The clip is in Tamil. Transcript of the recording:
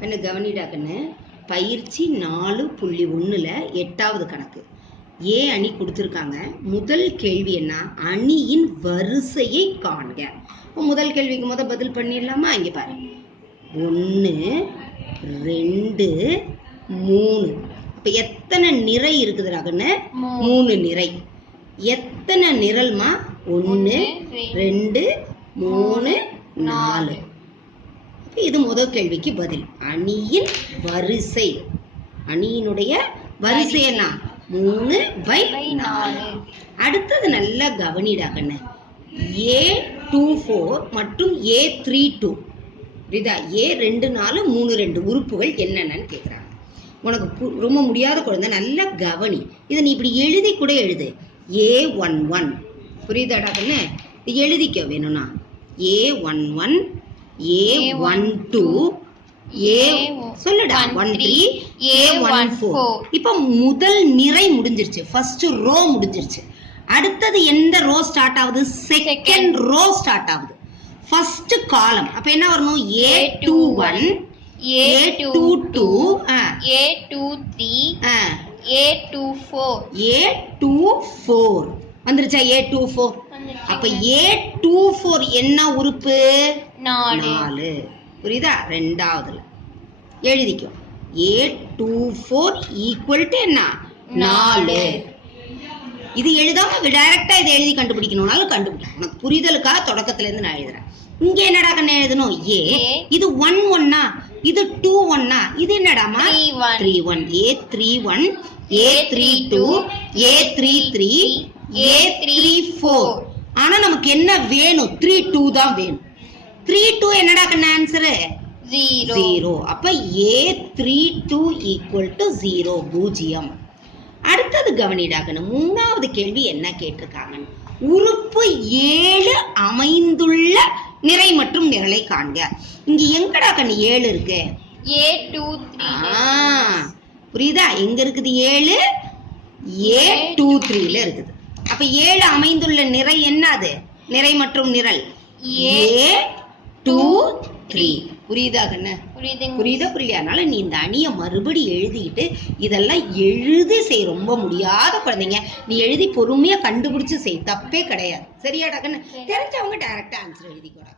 கண்ணு கவனிடா கண்ணு. பயிற்சி 4.1ல 8வது கணக்கு. ஏ அணி கொடுத்துருக்காங்க. முதல் கேள்வி என்ன? அணியின் வரிசையை காண்க. முதல் கேள்விக்கு பதில் பண்ணிடலாமா? இங்க பாரு, 1 2 3. அப்ப எத்தனை நிறை இருக்குதுடா கண்ணு? 3 நிறை. எத்தனை நிரல்மா? 1 2 3 4. இது முதல் கேள்விக்கு பதில். அணியின் வரிசை, அணியினுடைய வரிசை என்ன? 3/4. அடுத்தது நல்லா கவனிடா கண்ணு. A24 மற்றும் A32 புரியுதா? A24 32 உறுப்புகள் என்னென்னு கேட்குறாங்க. உனக்கு ரொம்ப முடியாத குழந்தை நல்லா கவனி. இதை நீ இப்படி எழுதி கூட எழுது. A11 புரியுதாடா கண்ணு? இது எழுதிக்க வேணும்னா A11 A12 சொல்லுடா 13 A14. இப்ப முதல் நிரை முடிஞ்சிருச்சு, ஃபர்ஸ்ட் ரோ முடிஞ்சிருச்சு. அடுத்தது எந்த ரோ ஸ்டார்ட் ஆகுது? செகண்ட் ரோ ஸ்டார்ட் ஆகுது. First column. அப்ப என்ன வரணும்? A21 A22 A23 A24 A24 வந்துருச்சா? A24. அப்ப A24 என்ன உறுப்பு? 4. புரியுதா? ரெண்டாவதுல எழுதிக்கோ. A24 ஈக்குவல் டு என்ன? 4. இது எழுதாம டைரக்டா இதை எழுதி கண்டுபிடிக்கணும்னாலும் கண்டுபிடிக்கணும். உனக்கு புரிதலுக்காக தொடக்கத்துல இருந்து நான் எழுதுறேன். இங்க என்னடா கண்ணு எழுதணும்? இது 1 இது 2 இது என்னடாமா? 3 A31 A32 A33 A34. ஆனா நமக்கு என்ன வேணும்? 32 தான் வேணும். 32 என்னடா கண்ணு ஆன்சரு? 0. அப்ப A32 ஈக்குவல் டு 0 0. அடுத்தது கவனிடா கண்ணு. மூணாவது கேள்வி என்ன கேட்டிருக்காங்க? உறுப்பு 7 அமைந்துள்ள நிறை மற்றும் நிரலை காண்க. இங்க எங்கடா கண்ணு 7 இருக்கு? A23 புரியுதா? எங்க இருக்குது 7? A23ல இருக்குது. அப்ப 7 அமைந்துள்ள நிறை என்னது? நிறை மற்றும் நிரல் A23. புரியுதா கண்ணு? புரியுதா புரியலையா? அதனால நீ இந்த அணியை மறுபடி எழுதிக்கிட்டு இதெல்லாம் எழுதி செய். ரொம்ப முடியாத குழந்தைங்க, நீ எழுதி பொறுமையா கண்டுபிடிச்சு செய், தப்பே கிடையாது. சரியாடா கண்ணு? தெரிஞ்சவங்க டைரக்டா ஆன்சர் எழுதிக்கூடாது.